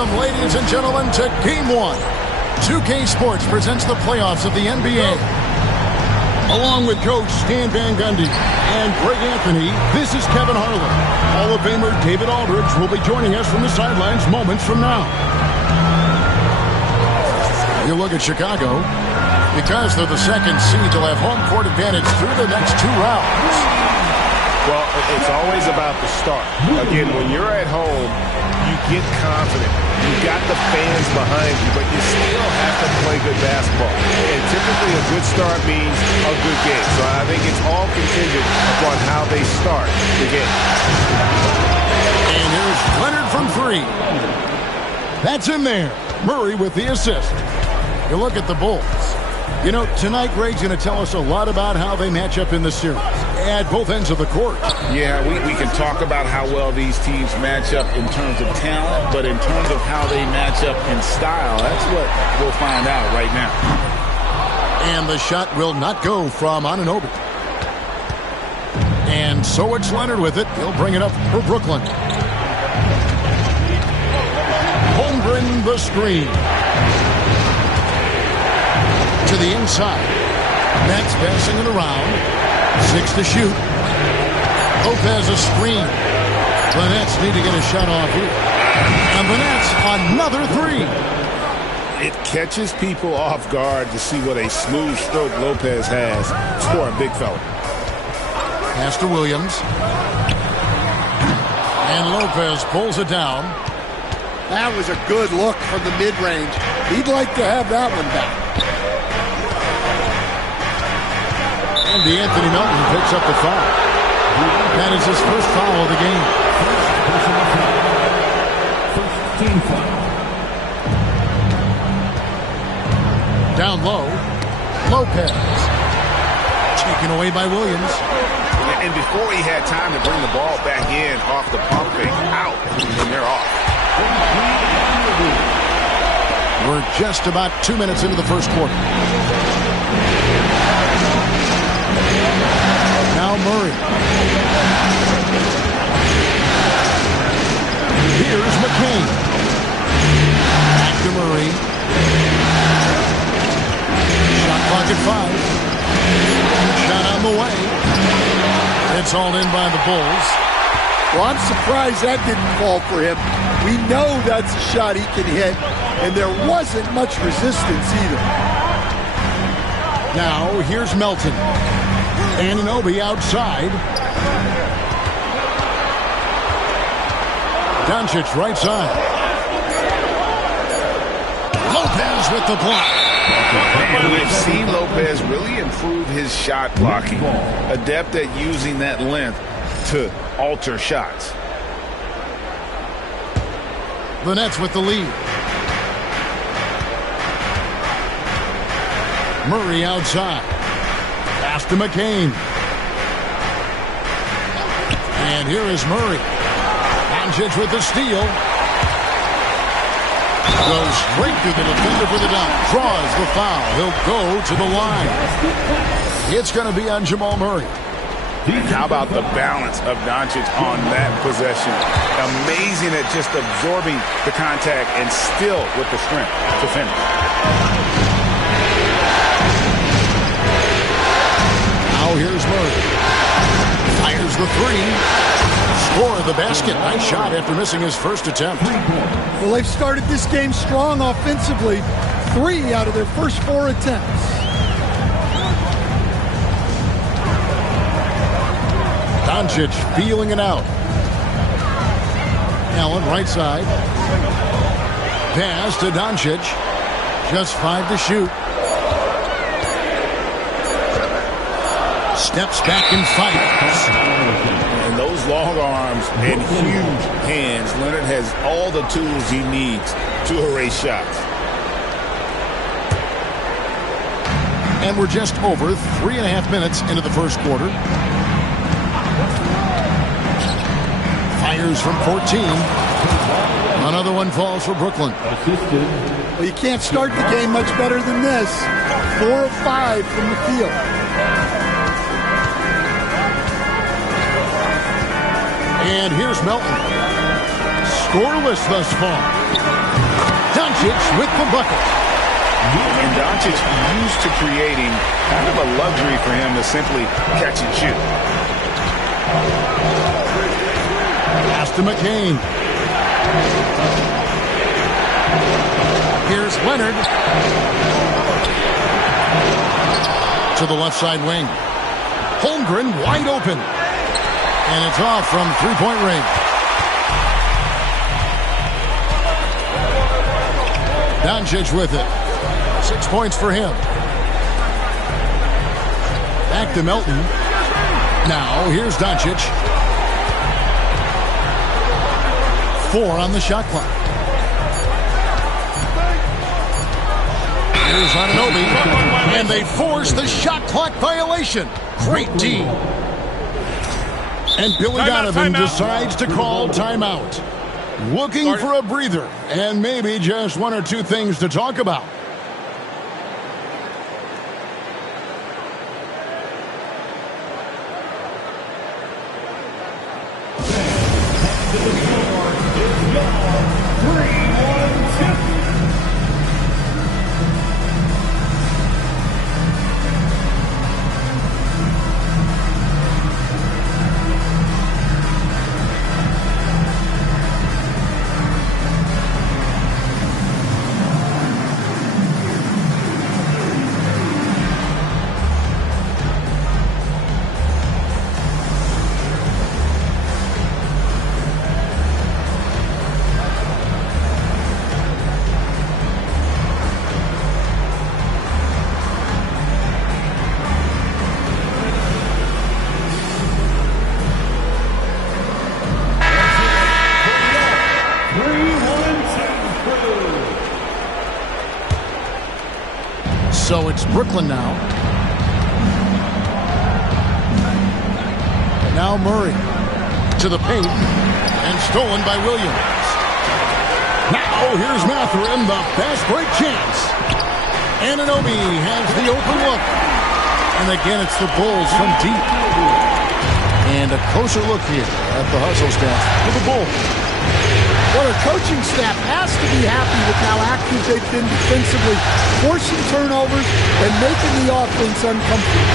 Welcome, ladies and gentlemen, to Game 1. 2K Sports presents the playoffs of the NBA. Along with Coach Stan Van Gundy and Greg Anthony, this is Kevin Harlan. Hall of Famer David Aldridge will be joining us from the sidelines moments from now. You look at Chicago. Because they're the second seed, they'll have home court advantage through the next 2 rounds. Well, it's always about the start. Again, when you're at home, you get confident. You've got the fans behind you, but you still have to play good basketball. And typically a good start means a good game. So I think it's all contingent upon how they start the game. And here's Leonard from 3. That's in there. Murray with the assist. You look at the Bulls. You know, tonight Greg's going to tell us a lot about how they match up in the series at both ends of the court. Yeah, we can talk about how well these teams match up in terms of talent, but in terms of how they match up in style, that's what we'll find out right now. And the shot will not go from Anunoby. And so it's Leonard with it. He'll bring it up for Brooklyn. Holmgren the screen. To the inside. Nets passing it around. 6 to shoot. Lopez a screen. The Nets need to get a shot off here. And the Nets another 3. It catches people off guard to see what a smooth stroke Lopez has for a big fella. Pass to Williams. And Lopez pulls it down. That was a good look from the mid-range. He'd like to have that one back. And Anthony Melton picks up the foul. That is his first foul of the game. First team foul. Down low. Lopez. Taken away by Williams. And before he had time to bring the ball back in off the pump fake, out, and they're off. We're just about 2 minutes into the first quarter. Now Murray. Here's McCain. Back to Murray. Shot clock at 5. Shot on the way. It's all in by the Bulls. Well, I'm surprised that didn't fall for him. We know that's a shot he can hit, and there wasn't much resistance either. Now here's Melton. Anunoby outside. Doncic right side. Lopez with the block. And we've seen Lopez really improve his shot blocking. Adept at using that length to alter shots. The Nets with the lead. Murray outside. Pass to McCain. And here is Murray. Doncic with the steal. Goes straight to the defender for the dunk. Draws the foul. He'll go to the line. It's going to be on Jamal Murray. How about the balance of Doncic on that possession? Amazing at just absorbing the contact and still with the strength to finish. Now here's Murray. Fires the 3. Score the basket. Nice shot after missing his first attempt. Well, they've started this game strong offensively. 3 out of their first 4 attempts. Doncic feeling it out. Allen right side. Pass to Doncic. Just 5 to shoot. Steps back and fights. And those long arms and huge hands, Leonard has all the tools he needs to erase shots. And we're just over 3.5 minutes into the first quarter. Fires from 14. Another one falls for Brooklyn. Well, you can't start the game much better than this. 4 of 5 from the field. And here's Melton. Scoreless thus far. Doncic with the bucket. And Doncic used to creating kind of a luxury for him to simply catch and shoot. Pass to McCain. Here's Leonard. To the left side wing. Holmgren wide open. And it's off from three-point range. Doncic with it. 6 points for him. Back to Melton. Now, here's Doncic. 4 on the shot clock. Here's Anunoby. And they force the shot clock violation. Great D. And Billy Donovan decides to call timeout. Looking for a breather and maybe just 1 or 2 things to talk about. So it's Brooklyn now. Now Murray to the paint and stolen by Williams. Now here's Mathurin, the fast break chance. Anunoby has the open look. And again, it's the Bulls from deep. And a closer look here at the hustle stats for the Bulls. Well, their coaching staff has to be happy with how active they've been defensively, forcing turnovers and making the offense uncomfortable.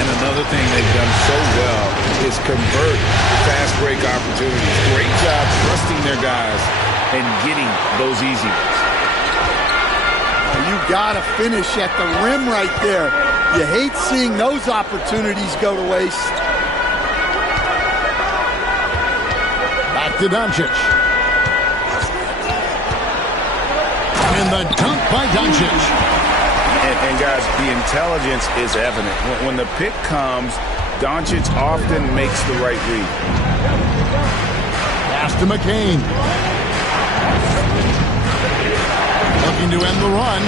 And another thing they've done so well is convert fast break opportunities. Great job trusting their guys and getting those easy ones. You got to finish at the rim right there. You hate seeing those opportunities go to waste. Back to Doncic. And the dunk by Doncic. And guys, the intelligence is evident. When the pick comes, Doncic often makes the right read. Pass to McCain. Looking to end the run.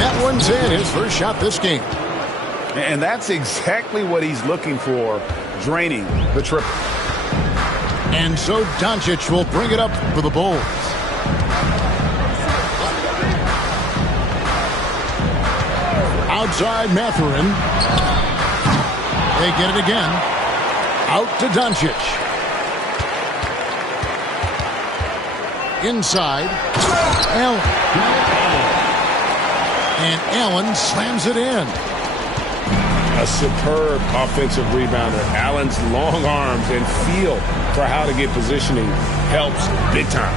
That one's in, his first shot this game. And that's exactly what he's looking for, draining the triple. And so Doncic will bring it up for the Bulls. Outside Mathurin. They get it again. Out to Doncic. Inside. Allen. And Allen slams it in. A superb offensive rebounder. Allen's long arms and feel for how to get positioning helps big time.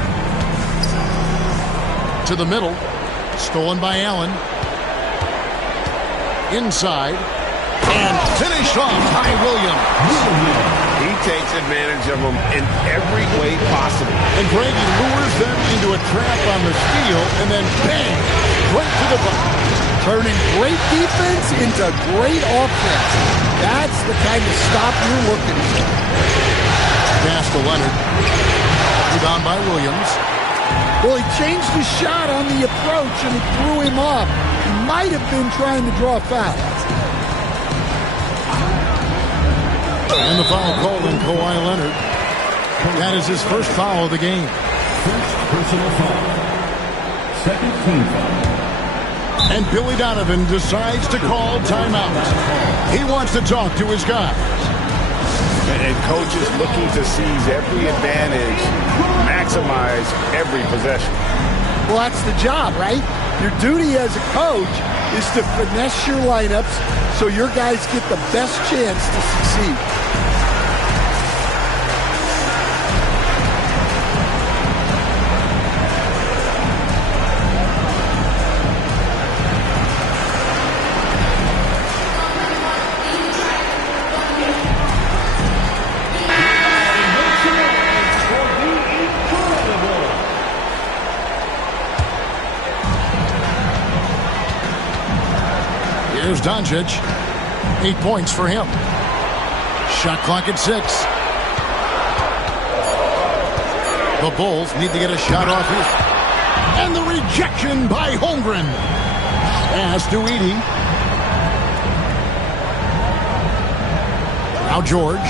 To the middle. Stolen by Allen. Inside. And finished off by Williams. He takes advantage of them in every way possible. And Brady lures them into a trap on the steal, and then bang, right to the bucket. Turning great defense into great offense. That's the kind of stop you're looking for. Pass to Leonard. Rebound by Williams. Well, he changed his shot on the approach, and it threw him off. He might have been trying to draw a foul. And the foul called on Kawhi Leonard. That is his first foul of the game. First personal foul. Second team foul. And Billy Donovan decides to call timeout. He wants to talk to his guys. And coaches looking to seize every advantage, maximize every possession. Well, that's the job, right? Your duty as a coach is to finesse your lineups so your guys get the best chance to succeed. Here's Doncic. 8 points for him. Shot clock at 6. The Bulls need to get a shot off here. And the rejection by Holmgren. Pass to Edey. Now George.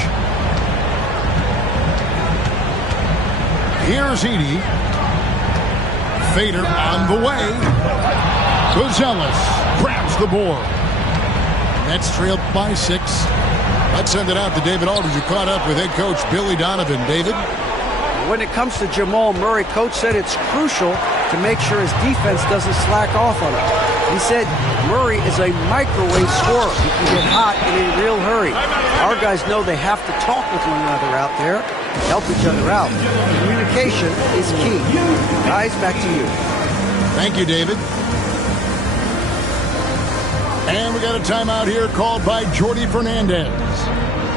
Here's Edey. Fader on the way. Gonzalez grabs the board. Nets trailed by 6. Let's send it out to David Aldridge, who caught up with head coach Billy Donovan. David? When it comes to Jamal Murray, coach said it's crucial to make sure his defense doesn't slack off on him. He said Murray is a microwave scorer. He can get hot in a real hurry. Our guys know they have to talk with one another out there, help each other out. Communication is key. Guys, back to you. Thank you, David. And we got a timeout here called by Jordi Fernandez.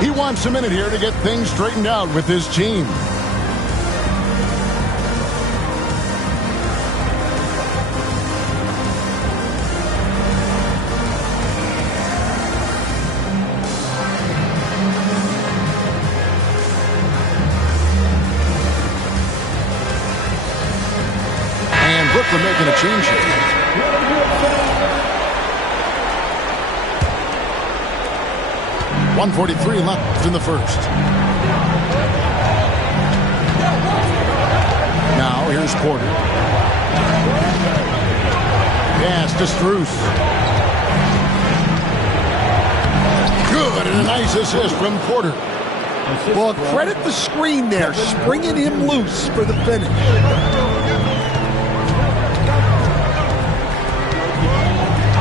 He wants a minute here to get things straightened out with his team. And Brooklyn making a change here. 1:43 left in the first. Now here's Porter. Pass to Strus. Good, and a nice assist from Porter. Well, credit the screen there, springing him loose for the finish.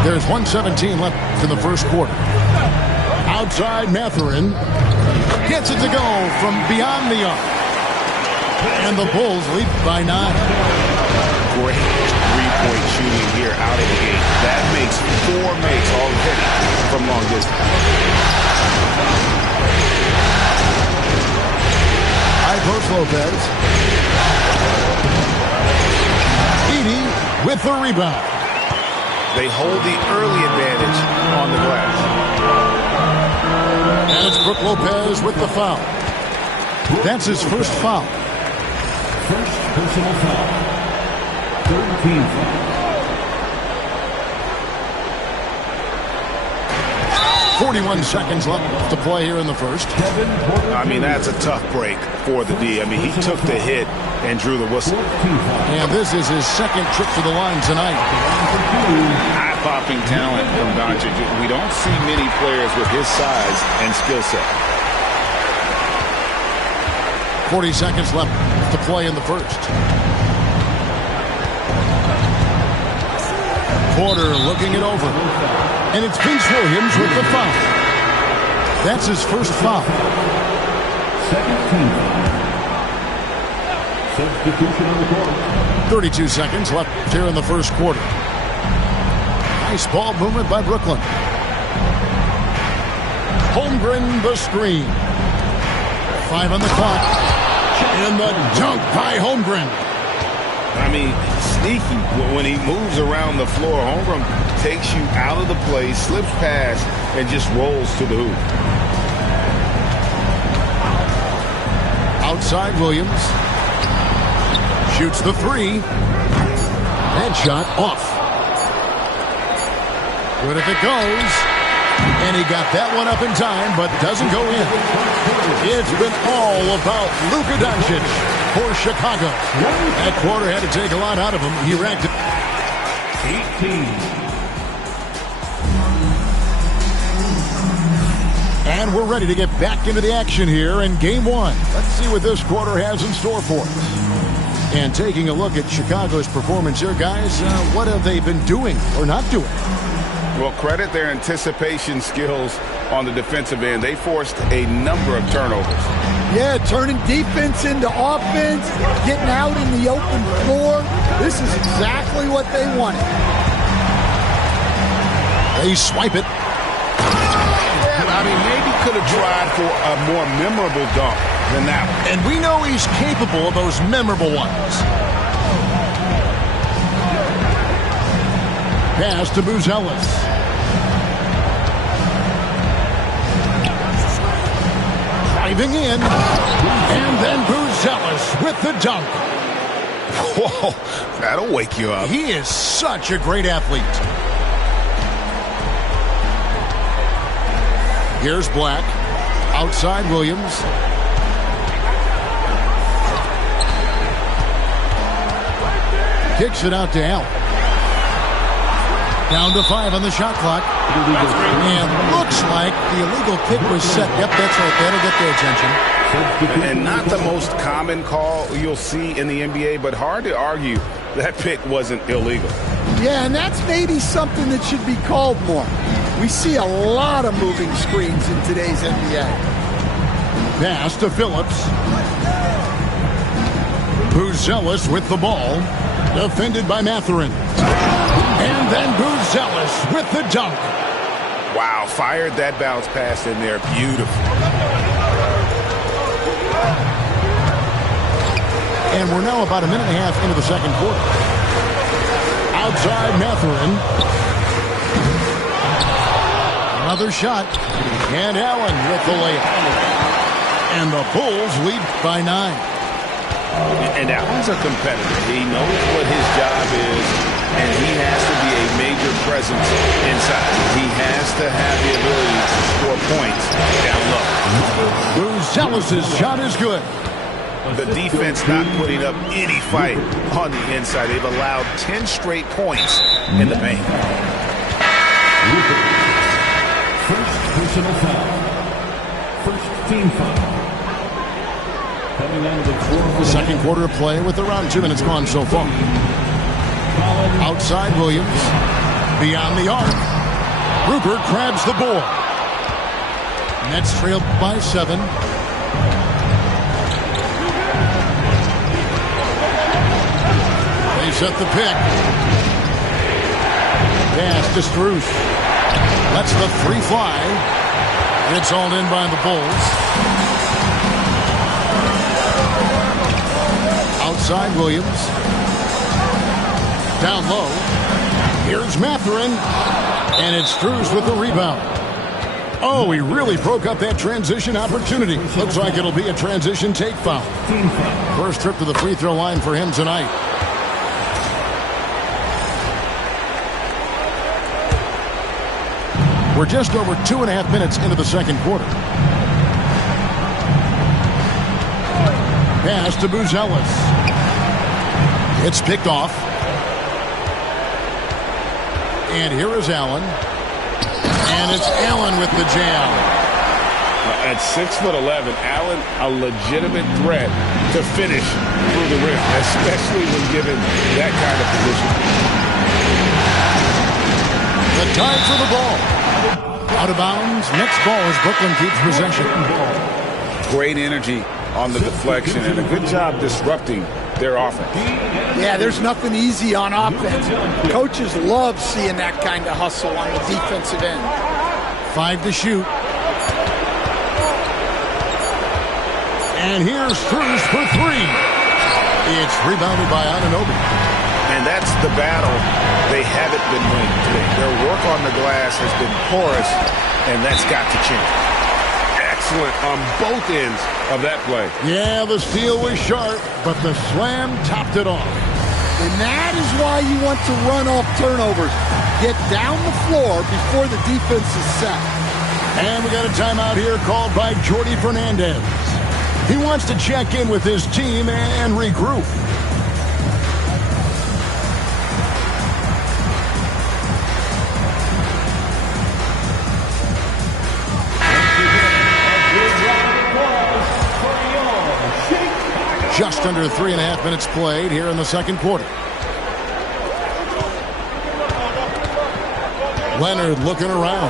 There's 1:17 left in the first quarter. Outside, Mathurin gets it to go from beyond the arc. And the Bulls lead by 9. Great three-point shooting here out of the gate. That makes 4 makes already from long distance. High post Lopez. Edey with the rebound. They hold the early advantage on the glass. And it's Brook Lopez with the foul. That's his first foul. First personal foul. 13 foul. 41 seconds left to play here in the first. I mean, that's a tough break for the D. I mean, he took the hit and drew the whistle. And this is his second trip to the line tonight. Eye-popping talent from Doncic. We don't see many players with his size and skill set. 40 seconds left to play in the first. Porter looking it over. And it's Vince Williams with the foul. That's his first foul. Second team foul. Substitution on the court. 32 seconds left here in the first quarter. Nice ball movement by Brooklyn. Holmgren the screen. 5 on the clock. And the dunk by Holmgren. I mean, sneaky. When he moves around the floor, Holmgren takes you out of the play, slips past, and just rolls to the hoop. Outside Williams. Shoots the 3. That shot off. Good if it goes. And he got that one up in time, but doesn't go in. It's been all about Luka Doncic for Chicago. That quarter had to take a lot out of him. He racked it. 18. And we're ready to get back into the action here in game 1. Let's see what this quarter has in store for us. And taking a look at Chicago's performance here, guys, what have they been doing or not doing? Well, credit their anticipation skills on the defensive end. They forced a number of turnovers. Yeah, turning defense into offense, getting out in the open floor. This is exactly what they wanted. They swipe it. Yeah, I mean, maybe could have tried for a more memorable dunk than that one. And we know he's capable of those memorable ones. Pass to Buzelis. Driving in. And then Buzelis with the dunk. Whoa, that'll wake you up. He is such a great athlete. Here's Black. Outside Williams. Kicks it out to Allen. Down to 5 on the shot clock. And looks like the illegal kick was set. Yep, that's right. That'll get their attention. And not the most common call you'll see in the NBA, but hard to argue that pick wasn't illegal. Yeah, and that's maybe something that should be called more. We see a lot of moving screens in today's NBA. Pass to Phillips. Buzelis with the ball. Defended by Mathurin. And then Buzelis with the dunk. Wow, fired that bounce pass in there. Beautiful. And we're now about a minute and a half into the second quarter. Outside Mathurin. Another shot. And Allen with the layup. And the Bulls lead by 9. And Allen's a competitor. He knows what his job is, and he has to be a major presence inside. He has to have the ability to score points down low. Buzelis' shot is good. The defense not putting up any fight on the inside. They've allowed 10 straight points in the paint. First personal foul. First team foul. Coming out of the second quarter of play with around 2 minutes gone so far. Outside Williams. Beyond the arc. Rupert grabs the board. Nets trailed by 7. They set the pick. Pass to Strus. Lets the 3 fly. And it's hauled in by the Bulls. Outside Williams. Down low. Here's Mathurin. And it's Strus with the rebound. Oh, he really broke up that transition opportunity. Looks like it'll be a transition take foul. First trip to the free throw line for him tonight. We're just over 2.5 minutes into the second quarter. Pass to Buzelis. It's picked off. And here is Allen. And it's Allen with the jam. At 6'11", Allen a legitimate threat to finish through the rim, especially when given that kind of position. The time for the ball. Out of bounds. Next ball as Brooklyn keeps possession. Great energy on the deflection and a good job disrupting their offense. Yeah, there's nothing easy on offense. Coaches love seeing that kind of hustle on the defensive end. 5 to shoot. And here's Strus for 3. It's rebounded by Anunoby. And that's the battle they haven't been winning today. Their work on the glass has been porous, and that's got to change. Excellent on both ends of that play. Yeah, the steal was sharp, but the slam topped it off. And that is why you want to run off turnovers. Get down the floor before the defense is set. And we got a timeout here called by Jordi Fernandez. He wants to check in with his team and regroup. Just under 3.5 minutes played here in the second quarter. Leonard looking around.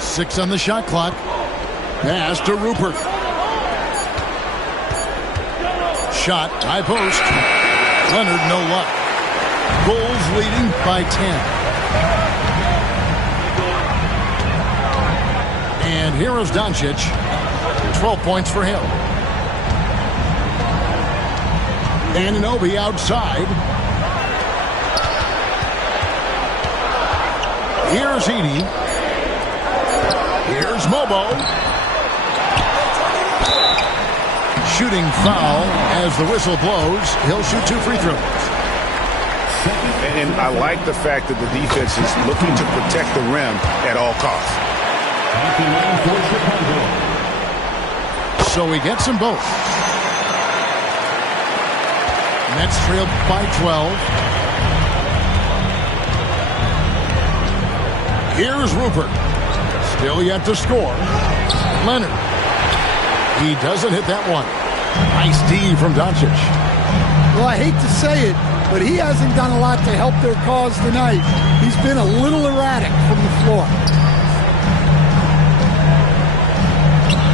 Six on the shot clock. Pass to Rupert. Shot, high post. Leonard, no luck. Bulls leading by 10. And here is Doncic. 12 points for him. Anunoby outside. Here's Edey. Here's Mobo. Shooting foul as the whistle blows. He'll shoot 2 free throws. And I like the fact that the defense is looking to protect the rim at all costs. So he gets them both. Nets trail by 12. Here's Rupert. Still yet to score. Leonard. He doesn't hit that one. Nice D from Doncic. Well, I hate to say it, but he hasn't done a lot to help their cause tonight. He's been a little erratic from the floor.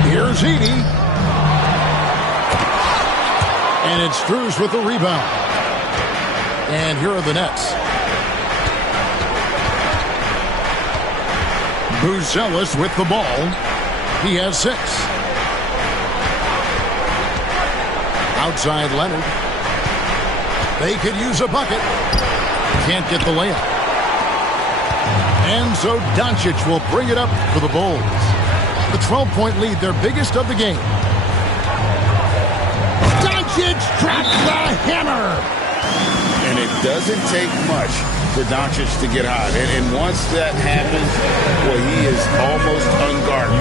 Here's Edey. And it's Strus with the rebound. And here are the Nets. Buzelis with the ball. He has 6. Outside Leonard. They could use a bucket. Can't get the layup. And so Doncic will bring it up for the Bulls. The 12-point lead, their biggest of the game. Doncic drops the hammer. And it doesn't take much for Doncic to get hot. And once that happens, well, he is almost unguarded.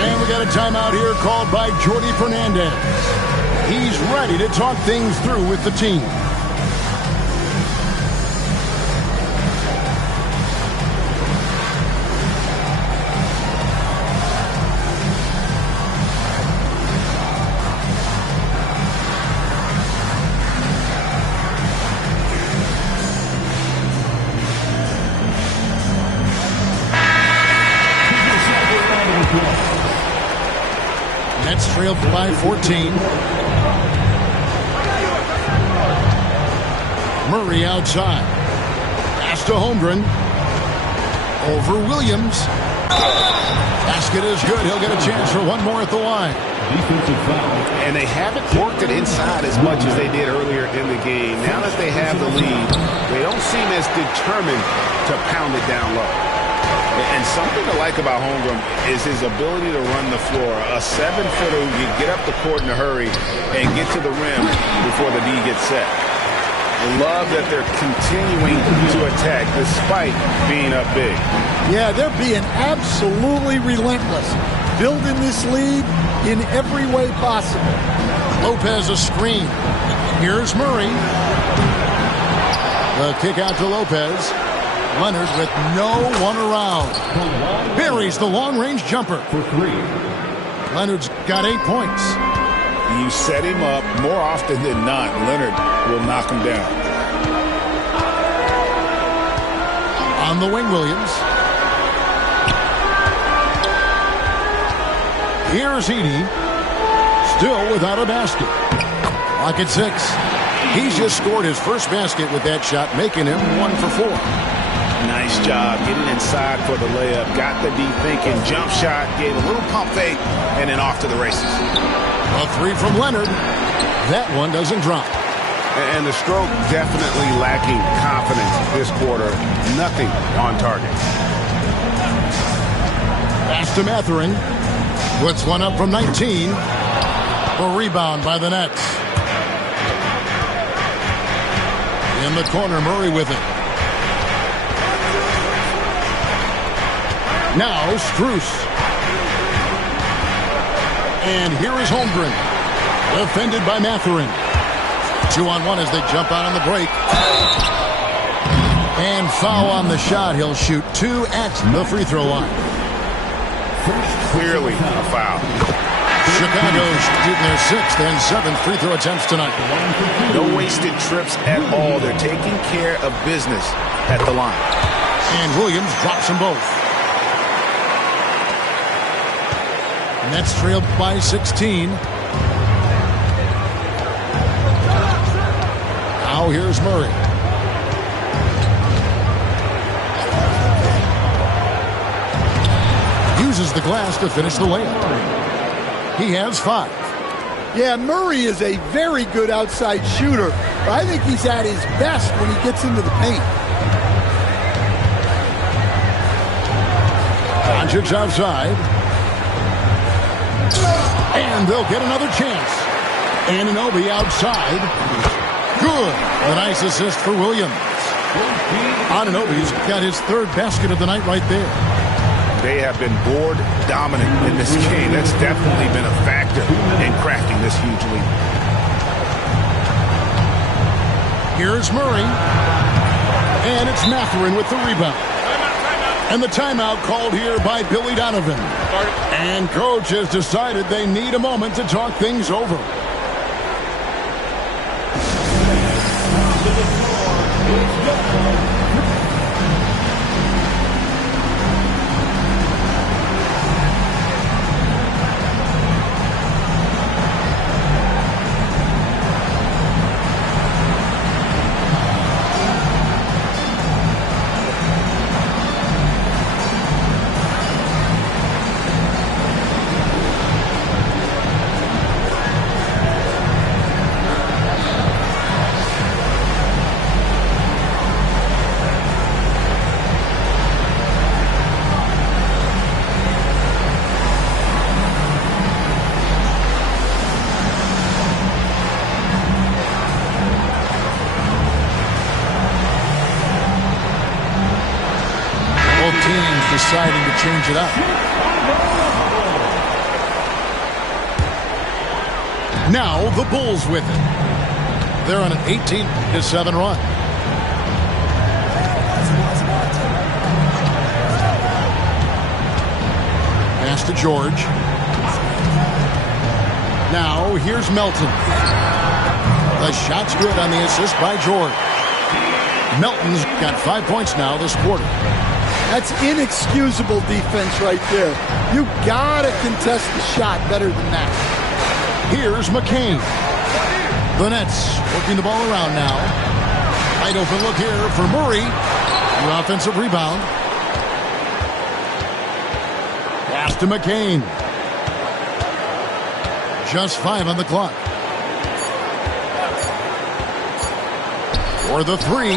And we got a timeout here called by Jordi Fernandez. He's ready to talk things through with the team. Nets trail by 14. Murray outside. Pass to Holmgren. Over Williams. Basket is good. He'll get a chance for one more at the line. Defensive foul. And they haven't worked it inside as much as they did earlier in the game. Now that they have the lead, they don't seem as determined to pound it down low. And something to like about Holmgren is his ability to run the floor. A 7-footer who can get up the court in a hurry and get to the rim before the D gets set. Love that they're continuing to attack despite being up big. Yeah, they're being absolutely relentless, building this lead in every way possible. Lopez a screen. Here's Murray. The kick out to Lopez. Leonard with no one around. Buries the long-range jumper. For 3. Leonard's got 8 points. You set him up more often than not. Leonard will knock him down. On the wing, Williams. Here's Edey. Still without a basket. Clock at 6. He's just scored his first basket with that shot, making him 1 for 4. Nice job getting inside for the layup. Got the D thinking. Jump shot. Gave a little pump fake. And then off to the races. A 3 from Leonard. That one doesn't drop. And the stroke definitely lacking confidence this quarter. Nothing on target. Pass to Mathurin. Puts one up from 19. A rebound by the Nets. In the corner, Murray with it. Now Strus. And here is Holmgren. Defended by Mathurin. 2-on-1 as they jump out on the break. And foul on the shot. He'll shoot 2 at the free throw line. Clearly a foul. Chicago shooting their 6th and 7th free throw attempts tonight. No wasted trips at all. They're taking care of business at the line. And Williams drops them both. Nets trailed by 16. Now here's Murray. Uses the glass to finish the layup. He has 5. Yeah, Murray is a very good outside shooter, but I think he's at his best when he gets into the paint. Doncic's outside. And they'll get another chance. Anunoby outside. Good. A nice assist for Williams. Anunoby's got his 3rd basket of the night right there. They have been board dominant in this game. That's definitely been a factor in crafting this huge lead. Here's Murray. And it's Mathurin with the rebound. And the timeout called here by Billy Donovan. And coach has decided they need a moment to talk things over. Deciding to change it up. Now the Bulls with it. They're on an 18-7 run. Pass to George. Now here's Melton. The shot's good on the assist by George. Melton's got 5 points now this quarter. That's inexcusable defense right there. You gotta contest the shot better than that. Here's McCain. The Nets working the ball around now. Wide open look here for Murray. The offensive rebound. Pass to McCain. Just 5 on the clock. For the 3.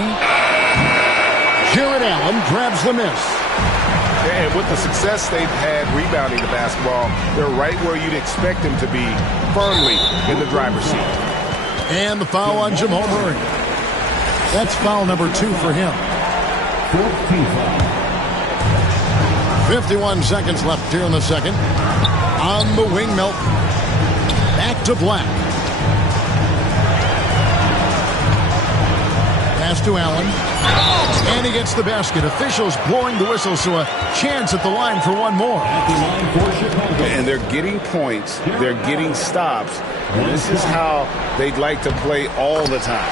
Jared Allen grabs the miss. And with the success they've had rebounding the basketball, they're right where you'd expect them to be, firmly in the driver's seat. And the foul on Jamal Murray. That's foul number 2 for him. 51 seconds left here in the second. On the wing, Melton. Back to Black. Pass to Allen. And he gets the basket. Officials blowing the whistle, so a chance at the line for one more. And they're getting points. They're getting stops. And this is how they'd like to play all the time.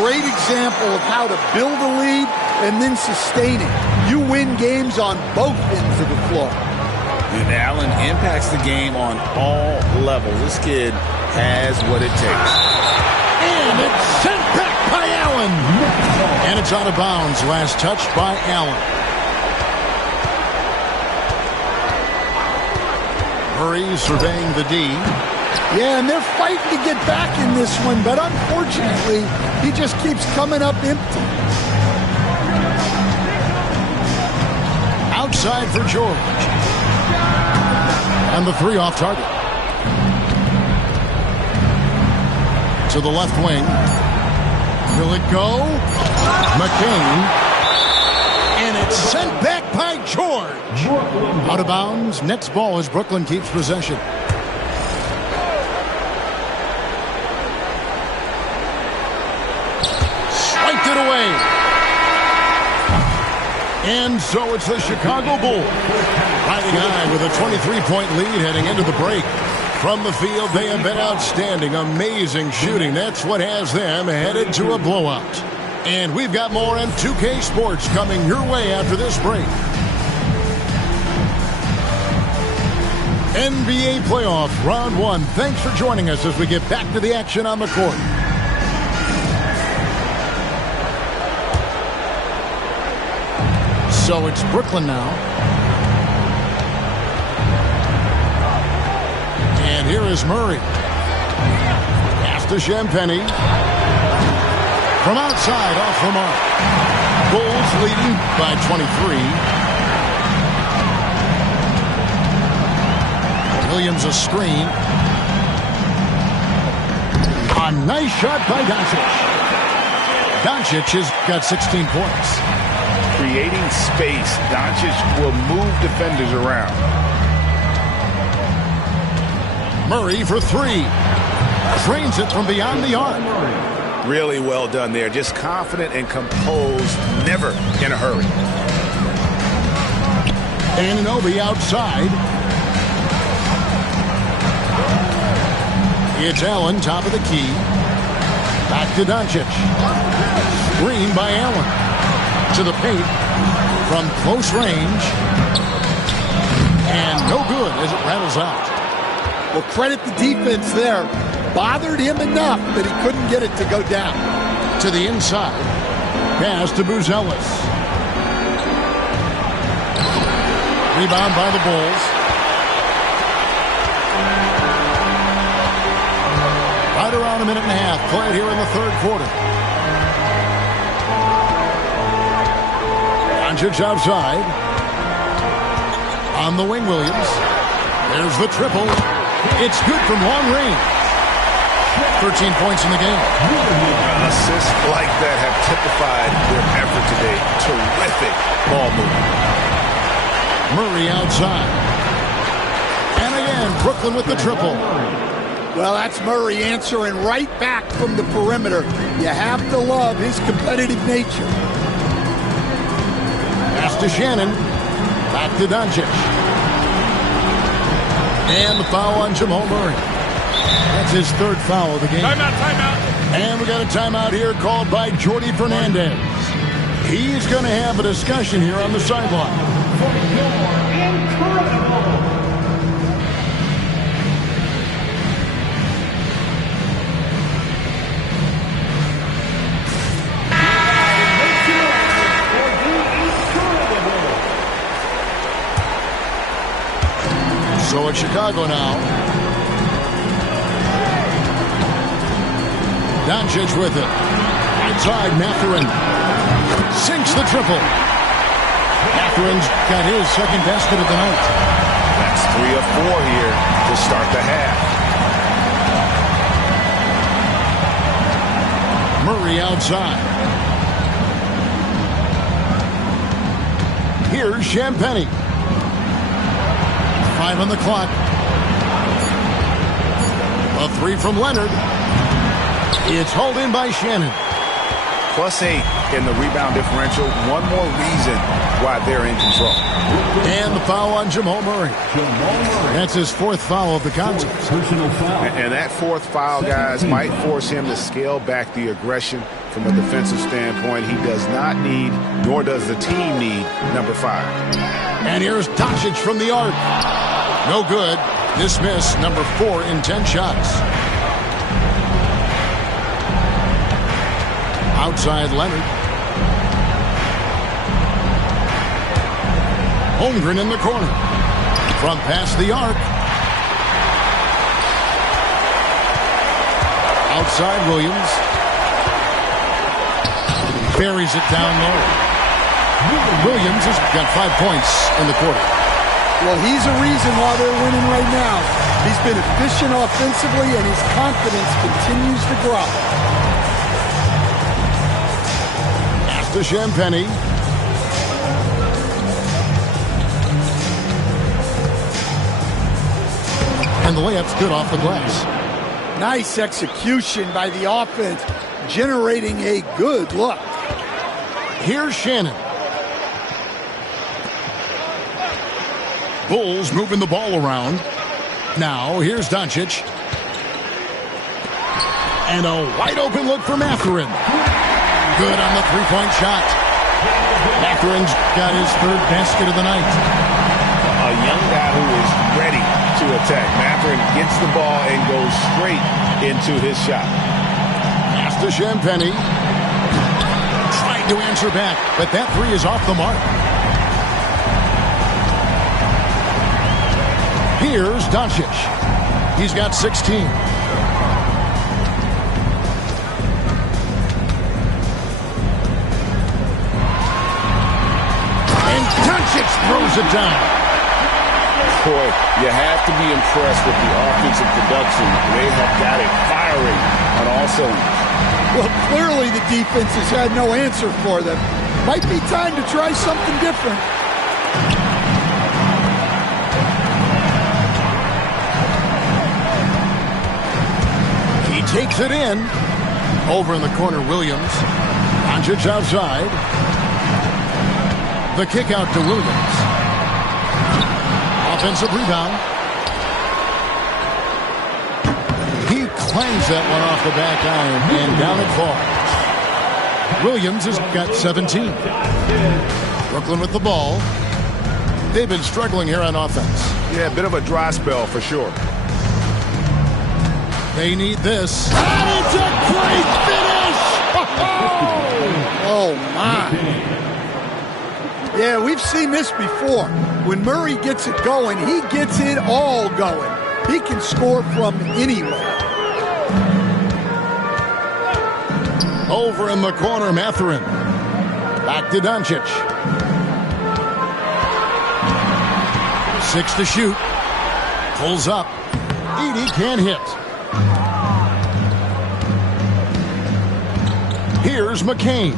Great example of how to build a lead and then sustain it. You win games on both ends of the floor. And Allen impacts the game on all levels. This kid has what it takes. And it's sent back by Allen. And it's out of bounds. Last touch by Allen. Murray surveying the D. Yeah, and they're fighting to get back in this one, but unfortunately, he just keeps coming up empty. Outside for George. And the 3 off target. To the left wing. Will it go? McCain. And it's sent back by George. Out of bounds. Nets ball as Brooklyn keeps possession. Swiped it away. And so it's the Chicago Bulls riding high with a 23-point lead heading into the break. From the field, they have been outstanding, amazing shooting. That's what has them headed to a blowout. And we've got more on 2K Sports coming your way after this break. NBA playoffs, round 1. Thanks for joining us as we get back to the action on the court. So it's Brooklyn now. And here is Murray. Pass to Champagny. From outside, off the mark. Bulls leading by 23. Williams a screen. A nice shot by Doncic. Doncic has got 16 points. Creating space, Doncic will move defenders around. Murray for 3. Drains it from beyond the arc. Really well done there. Just confident and composed, never in a hurry. Anunoby outside. It's Allen, top of the key. Back to Doncic. Screen by Allen. To the paint from close range. And no good as it rattles out. Well, credit the defense there. Bothered him enough that he couldn't get it to go down. To the inside. Pass to Buzelis. Rebound by the Bulls. Right around a minute and a half played here in the third quarter. Doncic outside. On the wing, Williams. There's the triple. It's good from long range. 13 points in the game. Assists like that have typified their effort today. Terrific ball movement. Murray outside. And again, Brooklyn with the triple. Well, that's Murray answering right back from the perimeter. You have to love his competitive nature. Pass to Shannon. Back to Doncic. And the foul on Jamal Murray. That's his third foul of the game. Timeout. And we got a timeout here called by Jordi Fernandez. He's going to have a discussion here on the sideline. So it's Chicago now. Doncic with it. Outside, Mathurin. Sinks the triple. Mathurin's got his second basket of the night. That's 3 of 4 here to start the half. Murray outside. Here's Champagny. 5 on the clock. A 3 from Leonard. It's hauled in by Shannon. +8 in the rebound differential. One more reason why they're in control. And the foul on Jamal Murray. That's his 4th foul of the contest. Personal foul. And that 4th foul, guys, might force him to scale back the aggression from a defensive standpoint. He does not need, nor does the team need, number 5. And here's Doncic from the arc. No good. Dismiss, number 4 in 10 shots. Outside Leonard. Holmgren in the corner. From past the arc. Outside Williams. Buries it down low. Williams has got 5 points in the quarter. Well, he's a reason why they're winning right now. He's been efficient offensively, and his confidence continues to grow. Pass to Champagny. And the layup's good off the glass. Nice execution by the offense, generating a good look. Here's Shannon. Bulls moving the ball around. Now, here's Doncic. And a wide-open look for Mathurin. Good on the three-point shot. Mathurin's got his third basket of the night. A young guy who is ready to attack. Mathurin gets the ball and goes straight into his shot. Pass to Champagny. Trying to answer back, but that three is off the mark. Here's Doncic. He's got 16. And Doncic throws it down. Boy, you have to be impressed with the offensive production. They have got it firing on all cylinders. Well, clearly the defense has had no answer for them. Might be time to try something different. He takes it in. Over in the corner, Williams. Doncic outside. The kick out to Williams. Offensive rebound. He clangs that one off the back iron, and down it falls. Williams has got 17. Brooklyn with the ball. They've been struggling here on offense. Yeah, a bit of a dry spell for sure. They need this. And it's a great finish! Oh, my. Yeah, we've seen this before. When Murray gets it going, he gets it all going. He can score from anywhere. Over in the corner, Mathurin. Back to Doncic. 6 to shoot. Pulls up. Edey can't hit. Here's McCain.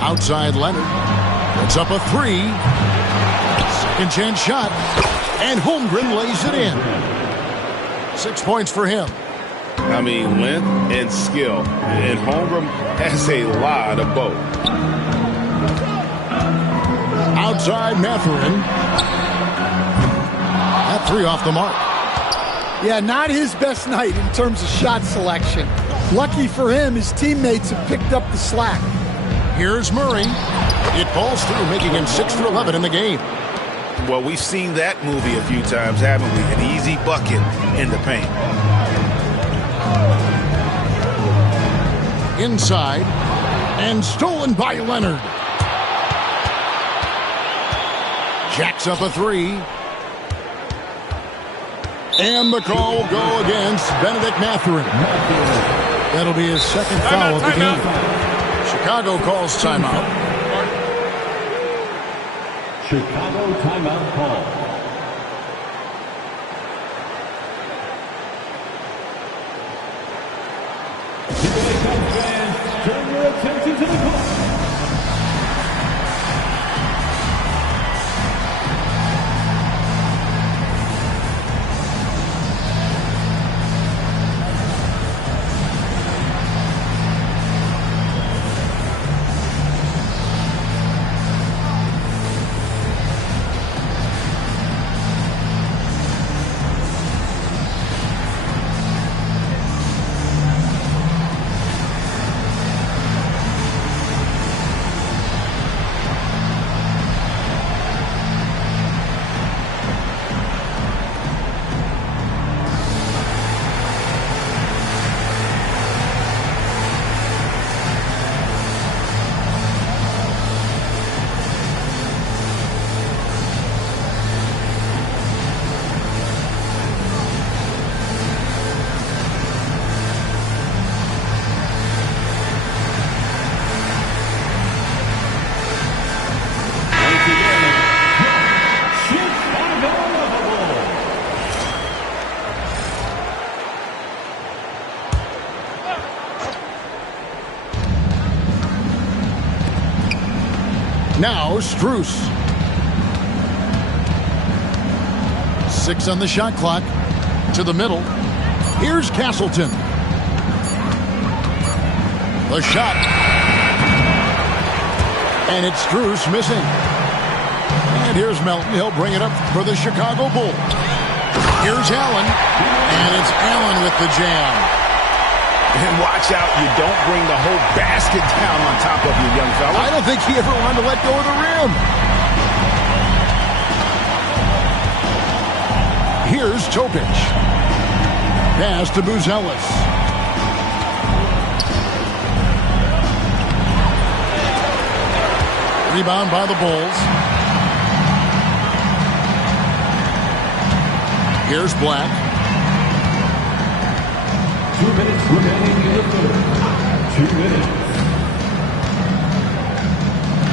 Outside Leonard. Puts up a three. Second chance shot. And Holmgren lays it in. 6 points for him. I mean, length and skill. And Holmgren has a lot of both. Outside Mathurin. That three off the mark. Yeah, not his best night in terms of shot selection. Lucky for him, his teammates have picked up the slack. Here's Murray. It falls through, making him 6 for 11 in the game. Well, we've seen that movie a few times, haven't we? An easy bucket in the paint. Inside. And stolen by Leonard. Jacks up a three. And the call will go against Benedict Mathurin. That'll be his second foul of the game. Chicago calls timeout. Chicago timeout call. Here comes fans. Turn your attention to the call. Now Strus. 6 on the shot clock. To the middle. Here's Castleton. The shot. And it's Strus missing. And here's Melton. He'll bring it up for the Chicago Bulls. Here's Allen. And it's Allen with the jam. And watch out, you don't bring the whole basket down on top of you, young fella. I don't think he ever wanted to let go of the rim. Here's Topic. Pass to Buzelis. Rebound by the Bulls. Here's Black. 2 minutes remaining in the third. 2 minutes.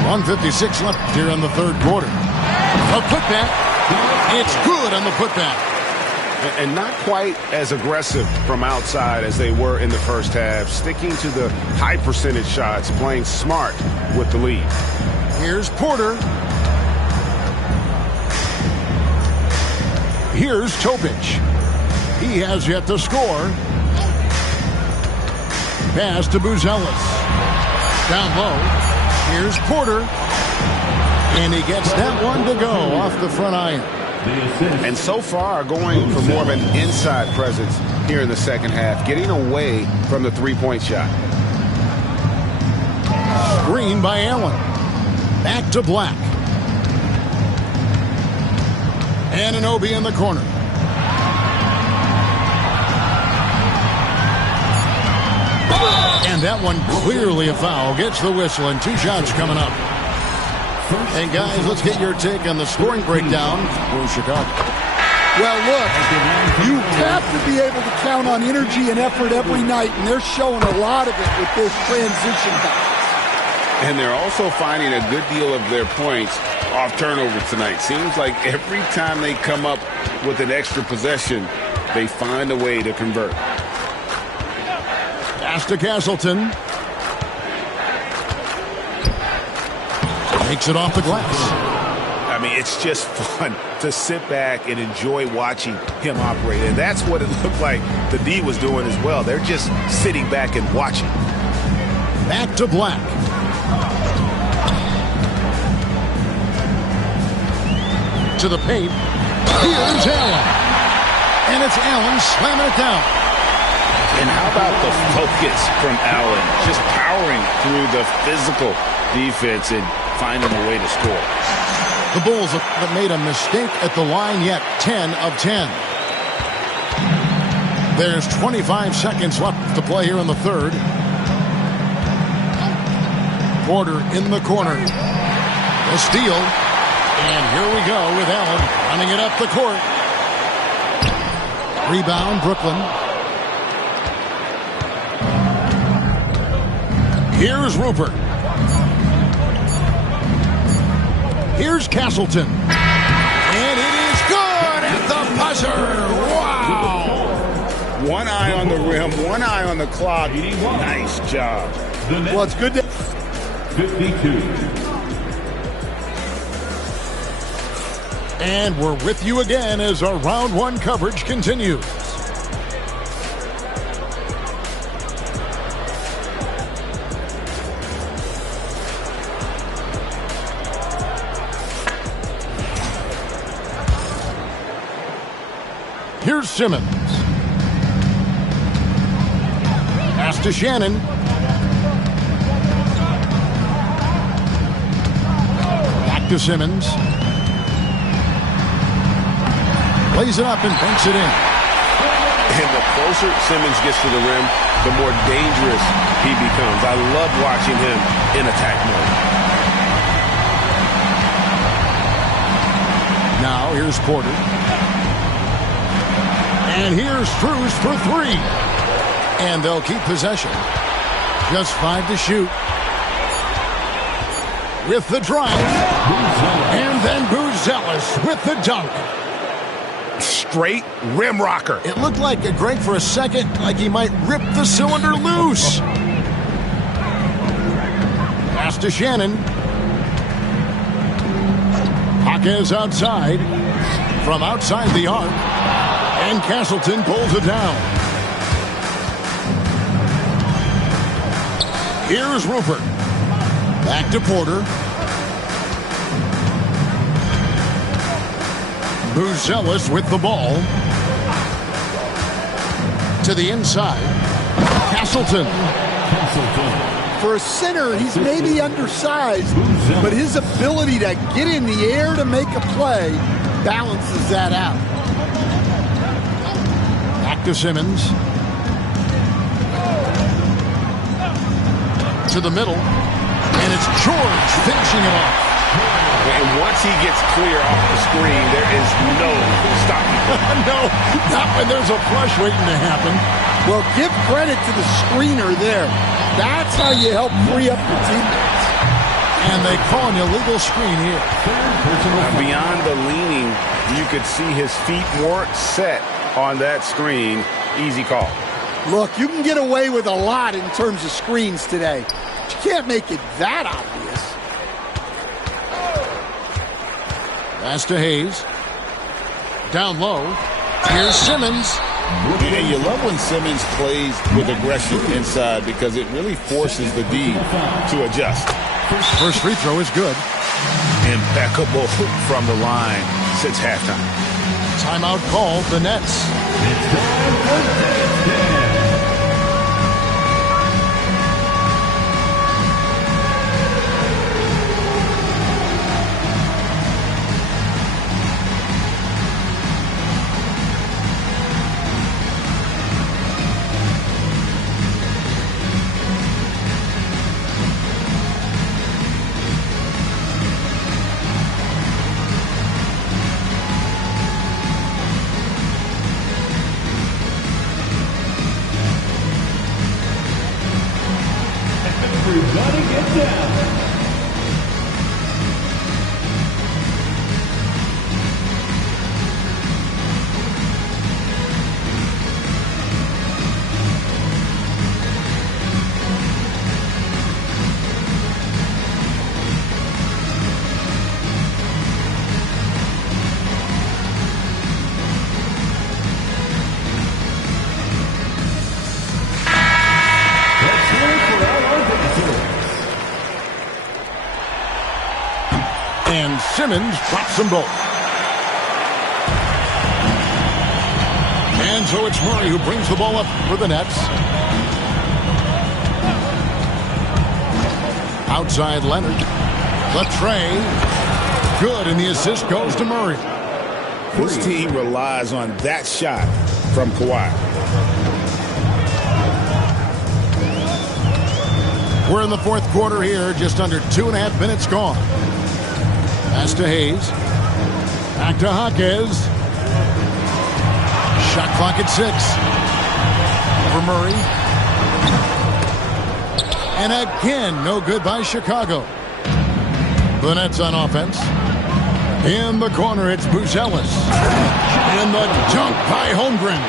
1:56 left here in the third quarter. A putback. It's good on the putback. And not quite as aggressive from outside as they were in the first half. Sticking to the high percentage shots, playing smart with the lead. Here's Porter. Here's Topic. He has yet to score. Pass to Buzelis. Down low. Here's Porter. And he gets that one to go off the front iron. And so far, going for more of an inside presence here in the second half, getting away from the three-point shot. Screen by Allen. Back to Black. Anunoby in the corner. And that one clearly a foul. Gets the whistle and 2 shots coming up. And guys, let's get your take on the scoring breakdown for Chicago. Well, look, you have to be able to count on energy and effort every night, and they're showing a lot of it with this transition balance. And they're also finding a good deal of their points off turnovers tonight. Seems like every time they come up with an extra possession, they find a way to convert. Pass to Castleton. Makes it off the glass. I mean, it's just fun to sit back and enjoy watching him operate. And that's what it looked like the D was doing as well. They're just sitting back and watching. Back to Black. To the paint. Here's Allen. And it's Allen slamming it down. And how about the focus from Allen? Just powering through the physical defense and finding a way to score. The Bulls have made a mistake at the line yet. 10 of 10. There's 25 seconds left to play here in the third. Porter in the corner. The steal. And here we go with Allen running it up the court. Rebound, Brooklyn. Here's Rupert. Here's Castleton. And it is good at the buzzer. Wow. One eye on the rim, one eye on the clock. Nice job. Well, it's good to... 52. And we're with you again as our round one coverage continues. Here's Simmons. Pass to Shannon. Back to Simmons. Plays it up and banks it in. And the closer Simmons gets to the rim, the more dangerous he becomes. I love watching him in attack mode. Now here's Porter. And here's Strus for 3. And they'll keep possession. Just 5 to shoot. With the drive. And then Buzelis with the dunk. Straight rim rocker. It looked like Greg for a second, like he might rip the cylinder loose. Pass to Shannon. Jaquez outside. From outside the arc. And Castleton pulls it down. Here's Rupert. Back to Porter. Buzelis with the ball. To the inside. Castleton. For a center, he's maybe undersized, but his ability to get in the air to make a play balances that out. Back to Simmons. To the middle. And it's George finishing it off. And once he gets clear off the screen, there is no stopping him. No, not when there's a flush waiting to happen. Well, give credit to the screener there. That's how you help free up your teammates. And they call an illegal screen here. Now, beyond the leaning, you could see his feet weren't set on that screen. Easy call. Look, you can get away with a lot in terms of screens today. But you can't make it that obvious. Pass to Hayes. Down low. Here's Simmons. And you love when Simmons plays with aggression inside because it really forces the D to adjust. First free throw is good. Impeccable from the line since halftime. Timeout called the Nets. And Simmons drops them both. And so it's Murray who brings the ball up for the Nets. Outside Leonard. The tray. Good, and the assist goes to Murray. This team relies on that shot from Kawhi. We're in the fourth quarter here, just under 2.5 minutes gone. Pass to Hayes. Back to Jaquez. Shot clock at 6. For Murray. And again, no good by Chicago. The Nets on offense. In the corner, it's Buzelis. And the dunk by Holmgren.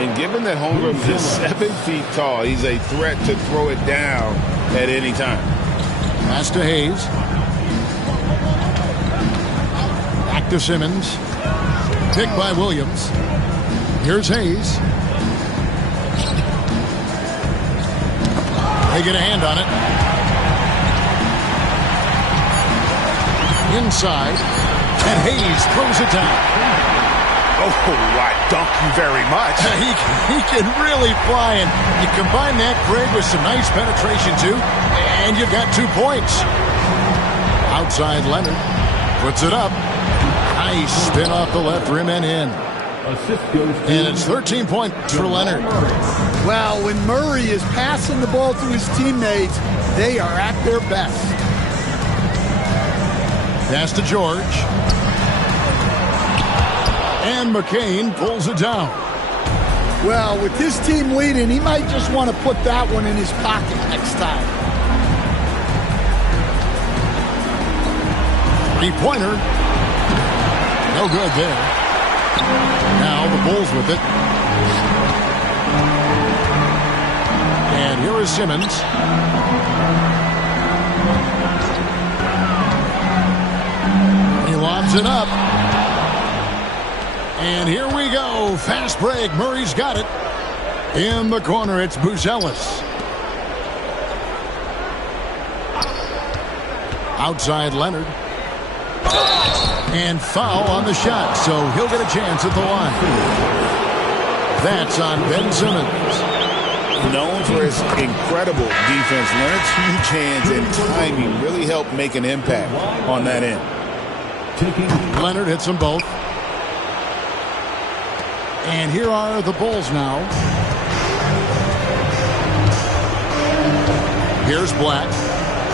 And given that Holmgren is 7 feet tall, he's a threat to throw it down at any time. Pass to Hayes. Back to Simmons. Picked by Williams. Here's Hayes. They get a hand on it. Inside. And Hayes throws it down. Oh, I dunk you very much. He can really fly, and you combine that, Craig, with some nice penetration, too, and you've got 2 points. Outside Leonard. Puts it up. Nice spin off the left rim and in. And it's 13 points for Leonard. Well, when Murray is passing the ball to his teammates, they are at their best. Pass to George. And McCain pulls it down. Well, with his team leading, he might just want to put that one in his pocket next time. 3-pointer. No good there. Now the Bulls with it. And here is Simmons. He lobs it up. And here we go. Fast break. Murray's got it. In the corner, it's Buzelis. Outside Leonard. And foul on the shot, so he'll get a chance at the line. That's on Ben Simmons. Known for his incredible defense, Leonard's huge hands and timing really helped make an impact on that end. Leonard hits them both. And here are the Bulls now. Here's Black.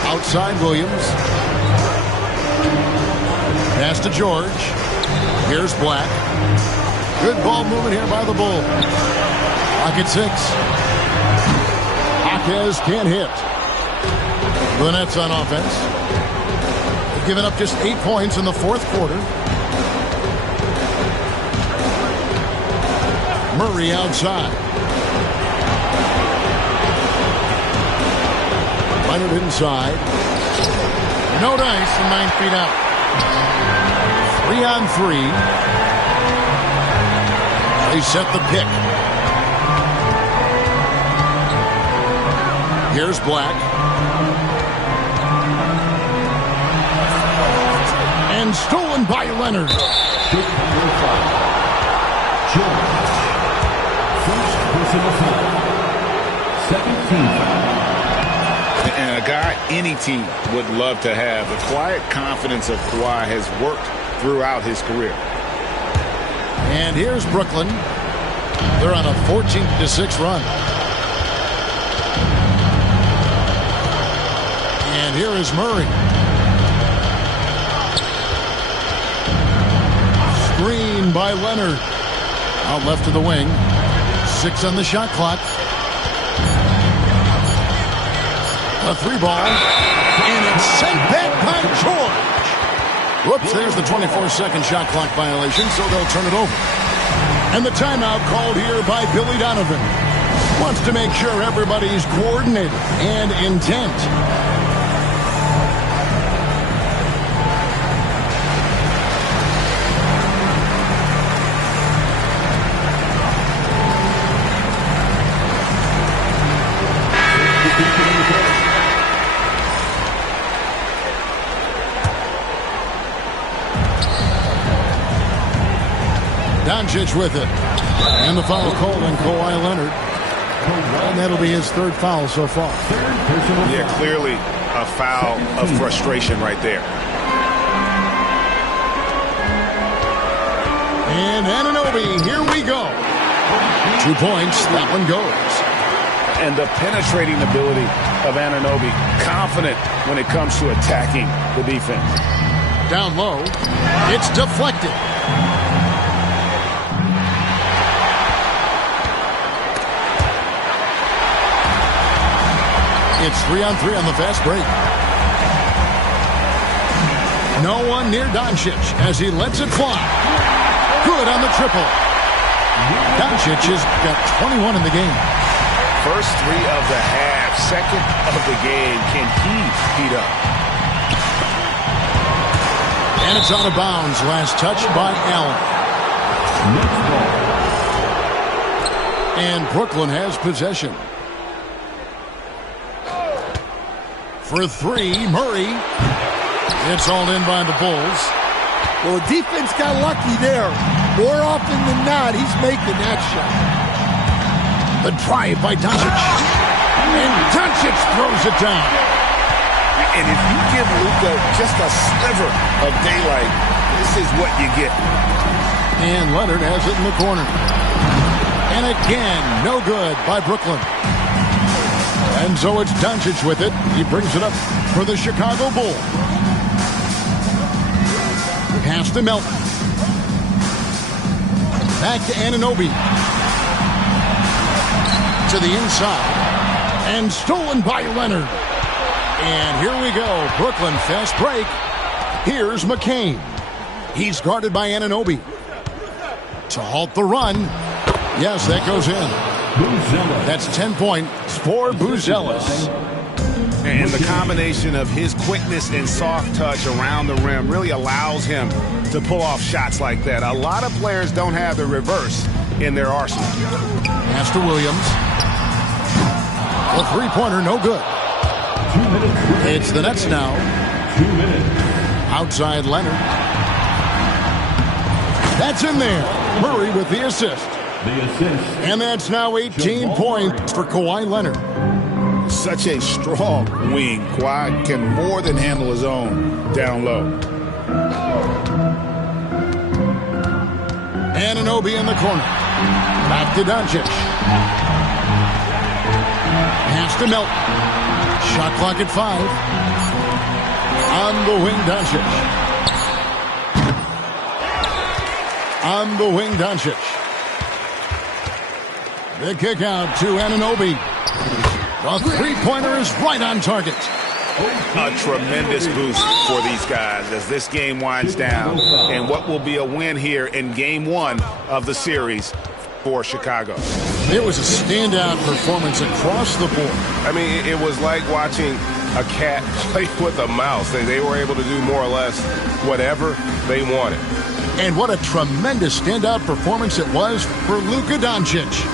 Outside Williams. Pass to George. Here's Black. Good ball movement here by the Bulls. Clock at 6. Jaquez can't hit. The Nets on offense. They've given up just 8 points in the fourth quarter. Murray outside. Leonard inside. No dice from 9 feet out. 3-on-3. They set the pick. Here's Black. And stolen by Leonard. First personal foul. Second team foul. And a guy any team would love to have. The quiet confidence of Kawhi has worked throughout his career. And here's Brooklyn. They're on a 14-6 run. And here is Murray. Screen by Leonard. Out left to the wing. 6 on the shot clock. A 3-ball. And it's sent back by George. Whoops, there's the 24-second shot clock violation, so they'll turn it over. And the timeout called here by Billy Donovan. Wants to make sure everybody's coordinated and intent. Doncic with it. And the foul called on Kawhi Leonard. And that'll be his 3rd foul so far. Yeah, clearly a foul of frustration right there. And Anunoby, here we go. 2 points, that one goes. And the penetrating ability of Anunoby, confident when it comes to attacking the defense. Down low, it's deflected. It's 3-on-3 on the fast break. No one near Doncic as he lets it fly. Good on the triple. Doncic has got 21 in the game. First 3 of the half, second of the game. Can he heat up? And it's out of bounds. Last touch by Allen. And Brooklyn has possession. For 3, Murray. It's hauled in by the Bulls. Well, the defense got lucky there. More often than not, he's making that shot. The drive by Doncic. And Doncic throws it down. And if you give Luka just a sliver of daylight, this is what you get. And Leonard has it in the corner. And again, no good by Brooklyn. And so it's Doncic with it. He brings it up for the Chicago Bulls. Pass to Melton. Back to Anunoby. To the inside. And stolen by Leonard. And here we go. Brooklyn fast break. Here's McCain. He's guarded by Anunoby. To halt the run. Yes, that goes in. That's 10 points for Buzelis. And the combination of his quickness and soft touch around the rim really allows him to pull off shots like that. A lot of players don't have the reverse in their arsenal. Pass to Williams. A 3-pointer, no good. It's the Nets now. 2 minutes. Outside Leonard. That's in there. Murray with the assist. The assist. And that's now 18 points for Kawhi Leonard. Such a strong wing. Kawhi can more than handle his own down low. Anunoby in the corner. Back to Doncic. Pass to Melton. Shot clock at 5. On the wing, Doncic. On the wing, Doncic. The kick out to Anunoby. The three-pointer is right on target. A tremendous boost for these guys as this game winds down. And what will be a win here in game 1 of the series for Chicago. It was a standout performance across the board. I mean, it was like watching a cat play with a mouse. They were able to do more or less whatever they wanted. And what a tremendous standout performance it was for Luka Doncic.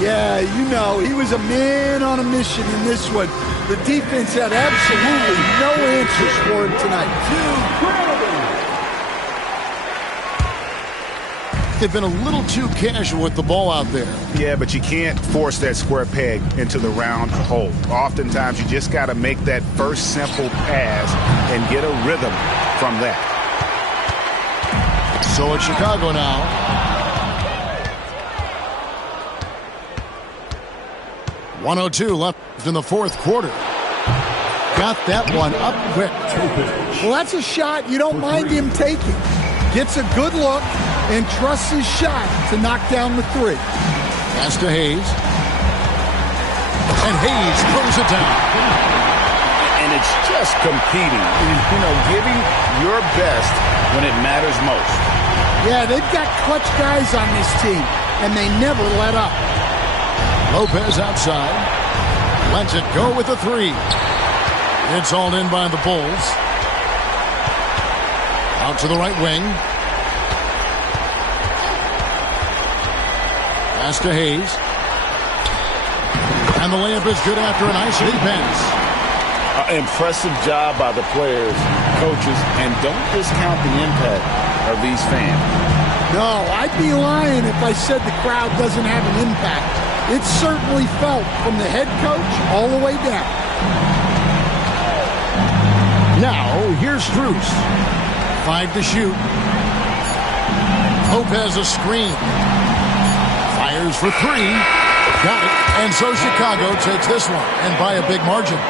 Yeah, you know, he was a man on a mission in this one. The defense had absolutely no answers for him tonight. They've been a little too casual with the ball out there. Yeah, but you can't force that square peg into the round hole. Oftentimes, you just got to make that first simple pass and get a rhythm from that. So it's Chicago now. 1:02 left in the fourth quarter. Got that one up quick. Well, that's a shot you don't mind him taking. Gets a good look and trusts his shot to knock down the three. Pass to Hayes. And Hayes throws it down. And it's just competing, you know, giving your best when it matters most. Yeah, they've got clutch guys on this team, and they never let up. Lopez outside. Lets it go with a three. It's all in by the Bulls. Out to the right wing. Pass to Hayes. And the layup is good after an ice lead pass. Impressive job by the players, coaches, and don't discount the impact of these fans. No, I'd be lying if I said the crowd doesn't have an impact. It's certainly felt from the head coach all the way down. Now, here's Strus. 5 to shoot. Lopez a screen. Fires for 3. Got it. And so Chicago takes this one, and by a big margin.